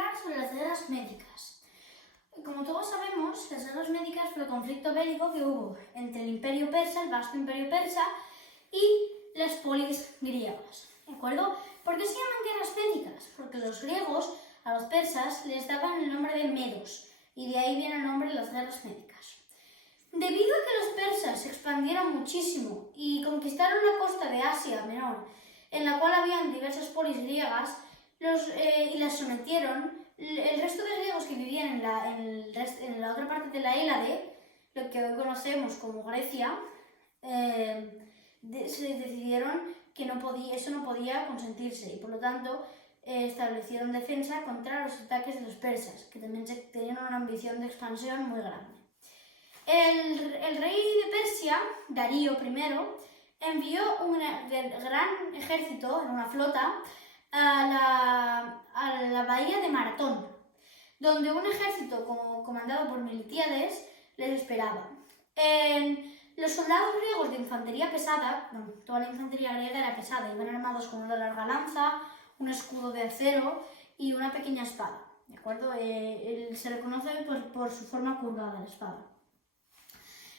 hablar sobre las guerras médicas. Como todos sabemos, las guerras médicas fue el conflicto bélico que hubo entre el imperio persa, el vasto imperio persa, y las polis griegas. ¿De acuerdo? ¿Por qué se llaman guerras médicas? Porque los griegos a los persas les daban el nombre de medos, y de ahí viene el nombre de las guerras médicas. Debido a que los persas se expandieron muchísimo y conquistaron la costa de Asia Menor, en la cual habían diversas polis griegas, y las sometieron, el resto de griegos que vivían en la otra parte de la Hélade, lo que hoy conocemos como Grecia, se decidieron que eso no podía consentirse y por lo tanto establecieron defensa contra los ataques de los persas, que también tenían una ambición de expansión muy grande. El rey de Persia, Darío I, envió un gran ejército en una flota a la bahía de Maratón, donde un ejército comandado por Miltíades les esperaba. Los soldados griegos de infantería pesada, toda la infantería griega era pesada, iban armados con una larga lanza, un escudo de acero y una pequeña espada, ¿de acuerdo? Se reconoce por su forma curvada la espada.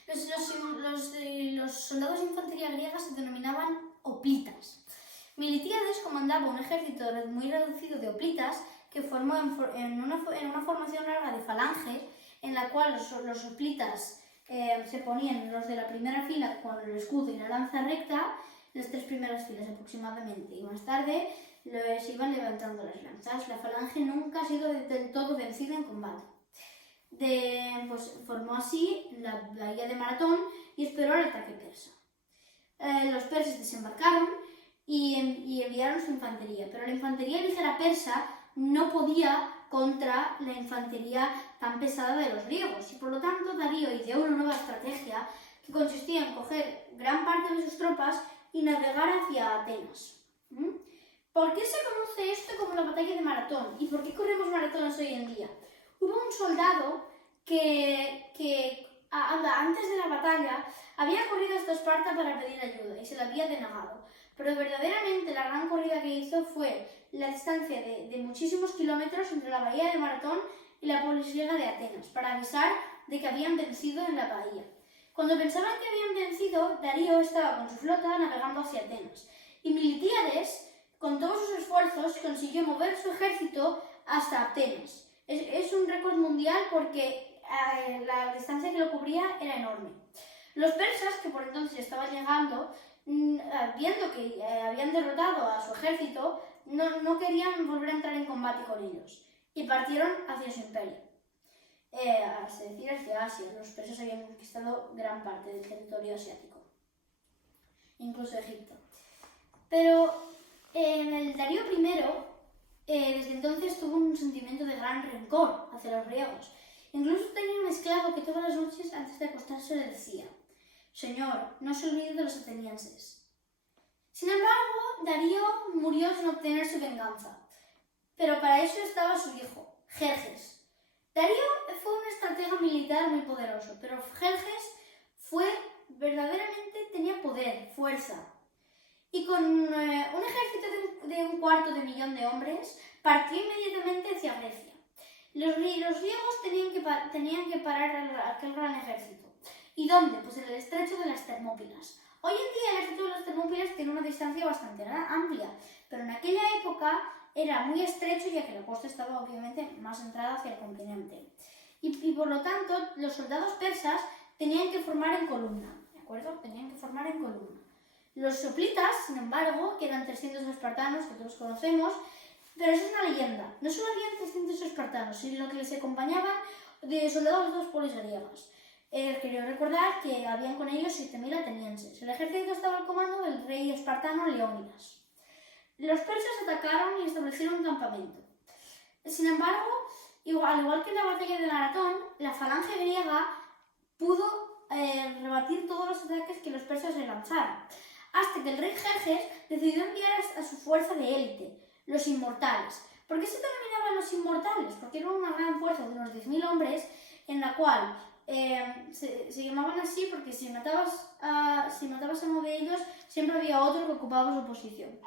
Los soldados de infantería griega se denominaban hoplitas. Miltíades comandaba un ejército muy reducido de hoplitas que formó en una formación larga de falange, en la cual los hoplitas se ponían los de la primera fila con el escudo y la lanza recta, las tres primeras filas aproximadamente, y más tarde se iban levantando las lanzas. La falange nunca ha sido del todo vencida en combate. Formó así la bahía de Maratón y esperó el ataque persa. Los persas desembarcaron y enviaron su infantería, pero la infantería ligera persa no podía contra la infantería tan pesada de los griegos y por lo tanto Darío ideó una nueva estrategia que consistía en coger gran parte de sus tropas y navegar hacia Atenas. ¿Por qué se conoce esto como la batalla de Maratón? ¿Y por qué corremos maratones hoy en día? Hubo un soldado que antes de la batalla había corrido hasta Esparta para pedir ayuda y se la había denegado. Pero verdaderamente la gran corrida que hizo fue la distancia de muchísimos kilómetros entre la bahía de Maratón y la polis griega de Atenas, para avisar de que habían vencido en la bahía. Cuando pensaban que habían vencido, Darío estaba con su flota navegando hacia Atenas. Y Miltíades, con todos sus esfuerzos, consiguió mover su ejército hasta Atenas. Es un récord mundial porque la distancia que lo cubría era enorme. Los persas, que por entonces estaban llegando, viendo que habían derrotado a su ejército, no querían volver a entrar en combate con ellos y partieron hacia su imperio, es decir, hacia Asia. Los persas habían conquistado gran parte del territorio asiático, incluso Egipto. Pero el Darío I desde entonces tuvo un sentimiento de gran rencor hacia los griegos. Incluso tenía un esclavo que todas las noches antes de acostarse le decía: «Señor, no se olvide de los atenienses». Sin embargo, Darío murió sin obtener su venganza, pero para eso estaba su hijo, Jerjes. Darío fue un estratega militar muy poderoso, pero Jerjes verdaderamente tenía poder, fuerza. Y con un ejército de 250.000 de hombres, partió inmediatamente hacia Grecia. Los griegos tenían que parar aquel gran ejército. ¿Y dónde? Pues en el estrecho de las Termópilas. Hoy en día el estrecho de las Termópilas tiene una distancia bastante amplia, pero en aquella época era muy estrecho, ya que la costa estaba obviamente más centrada hacia el continente. Y por lo tanto, los soldados persas tenían que formar en columna, ¿de acuerdo? Tenían que formar en columna. Los hoplitas, sin embargo, que eran 300 espartanos, que todos conocemos, pero eso es una leyenda. No solo habían 300 espartanos, sino que les acompañaban de soldados de dos polis griegas. Quiero recordar que habían con ellos 7.000 atenienses. El ejército estaba al comando del rey espartano Leónidas. Los persas atacaron y establecieron un campamento. Sin embargo, al igual que en la batalla de Maratón, la falange griega pudo rebatir todos los ataques que los persas le lanzaron, hasta que el rey Jerjes decidió enviar a su fuerza de élite, los inmortales. ¿Por qué se denominaban los inmortales? Porque eran una gran fuerza de unos 10.000 hombres, en la cual se llamaban así porque si matabas a uno de ellos, siempre había otro que ocupaba su posición.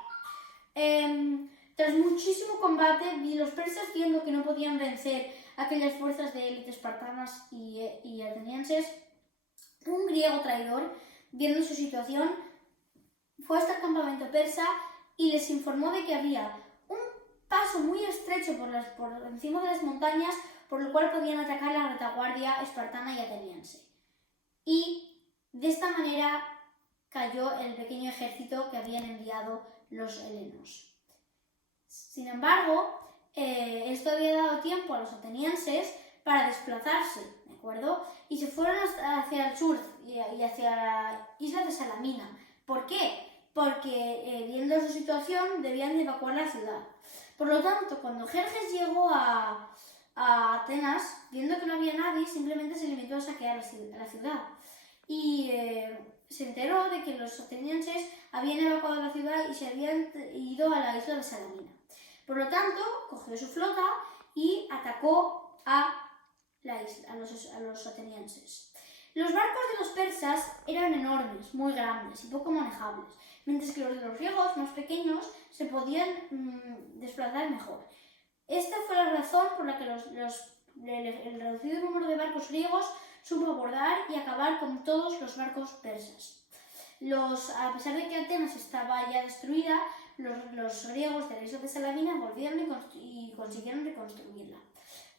Tras muchísimo combate, los persas, viendo que no podían vencer aquellas fuerzas de élite espartanas y atenienses, un griego traidor, viendo su situación, fue hasta el campamento persa y les informó de que había un paso muy estrecho por encima de las montañas por el cual podían atacar la retaguardia espartana y ateniense. Y de esta manera cayó el pequeño ejército que habían enviado los helenos. Sin embargo, esto había dado tiempo a los atenienses para desplazarse, ¿de acuerdo? Y se fueron hacia el sur y hacia la isla de Salamina. ¿Por qué? Porque viendo su situación debían de evacuar la ciudad. Por lo tanto, cuando Jerjes llegó a Atenas, viendo que no había nadie, simplemente se limitó a saquear la ciudad. Y se enteró de que los atenienses habían evacuado la ciudad y se habían ido a la isla de Salamina. Por lo tanto, cogió su flota y atacó a los atenienses. Los barcos de los persas eran enormes, muy grandes y poco manejables, mientras que los de los griegos, más pequeños, se podían desplazar mejor. Esta fue la razón por la que el reducido número de barcos griegos supo abordar y acabar con todos los barcos persas. A pesar de que Atenas estaba ya destruida, los griegos de la isla de Salamina volvieron y consiguieron reconstruirla.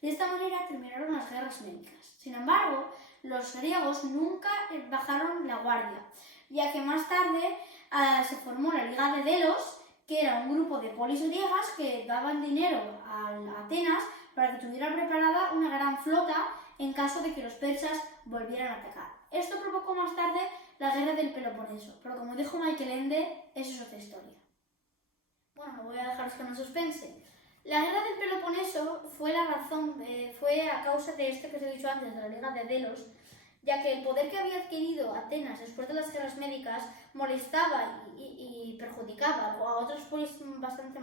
De esta manera terminaron las guerras médicas. Sin embargo, los griegos nunca bajaron la guardia, ya que más tarde se formó la Liga de Delos, que era un grupo de polis griegas que daban dinero a Atenas para que tuviera preparada una gran flota en caso de que los persas volvieran a atacar. Esto provocó más tarde la guerra del Peloponeso, pero como dijo Michael Ende, eso es otra historia. Bueno, no voy a dejaros con el suspense. La guerra del Peloponeso fue a causa de esto que os he dicho antes, de la Liga de Delos, ya que el poder que había adquirido Atenas después de las guerras médicas molestaba y perjudicaba a otras polis bastante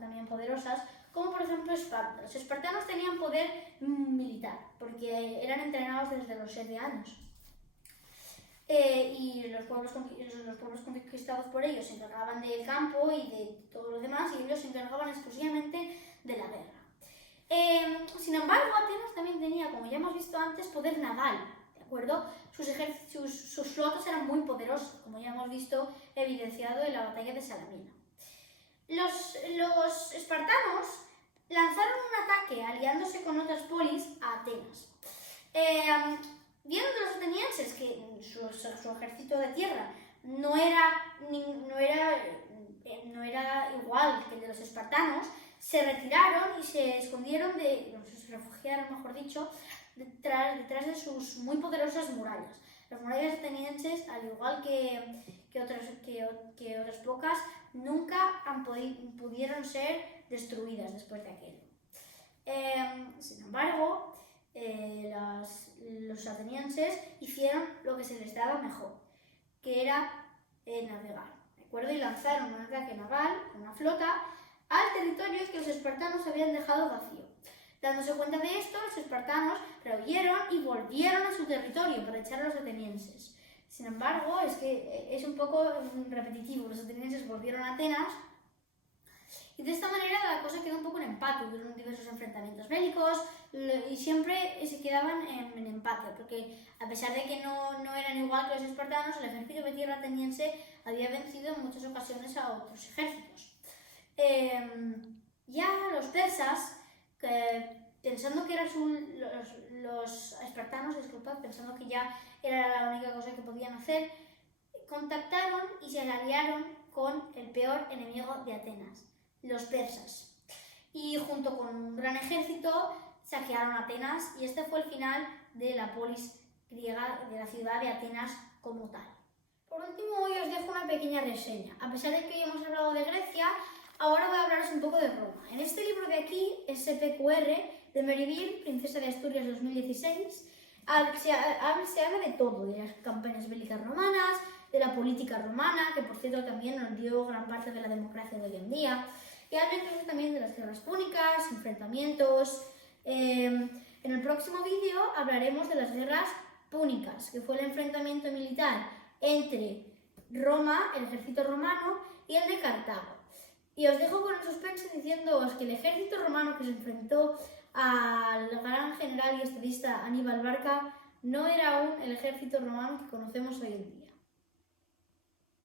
también poderosas, como por ejemplo Esparta. Los espartanos tenían poder militar, porque eran entrenados desde los 7 años. Y los pueblos conquistados por ellos se encargaban del campo y de todo lo demás, y ellos se encargaban exclusivamente de la guerra. Sin embargo, Atenas también tenía, como ya hemos visto antes, poder naval, ¿de acuerdo? Sus flotas eran muy poderosas, como ya hemos visto evidenciado en la batalla de Salamina. Los espartanos lanzaron un ataque aliándose con otras polis a Atenas. Viendo los atenienses que su ejército de tierra no era igual que el de los espartanos, se retiraron y se escondieron se refugiaron, mejor dicho, detrás de sus muy poderosas murallas. Las murallas atenienses, al igual que otras pocas, nunca pudieron ser destruidas después de aquello. Sin embargo, los atenienses hicieron lo que se les daba mejor, que era navegar, ¿de acuerdo? Y lanzaron un ataque naval, una flota, al territorio que los espartanos habían dejado vacío. Dándose cuenta de esto, los espartanos rehuyeron y volvieron a su territorio para echar a los atenienses. Sin embargo, es un poco repetitivo. Los atenienses volvieron a Atenas y de esta manera la cosa quedó un poco en empate. Hubieron diversos enfrentamientos bélicos y siempre se quedaban en empate, porque a pesar de que no eran igual que los espartanos, el ejército de tierra ateniense había vencido en muchas ocasiones a otros ejércitos. Ya los persas, pensando que eran los espartanos, pensando que ya era la única cosa que podían hacer, contactaron y se aliaron con el peor enemigo de Atenas, los persas. Y junto con un gran ejército saquearon Atenas, y este fue el final de la polis griega, de la ciudad de Atenas como tal. Por último, hoy os dejo una pequeña reseña. A pesar de que hoy hemos hablado de Grecia, ahora voy a hablaros un poco de Roma. En este libro de aquí, SPQR, de Merivale, Princesa de Asturias 2016, se habla de todo, de las campañas bélicas romanas, de la política romana, que por cierto también nos dio gran parte de la democracia de hoy en día, y habla incluso también de las guerras púnicas, enfrentamientos. En el próximo vídeo hablaremos de las guerras púnicas, que fue el enfrentamiento militar entre Roma, el ejército romano, y el de Cartago. Y os dejo con el suspense diciéndoos que el ejército romano que se enfrentó al gran general y estadista Aníbal Barca no era aún el ejército romano que conocemos hoy en día.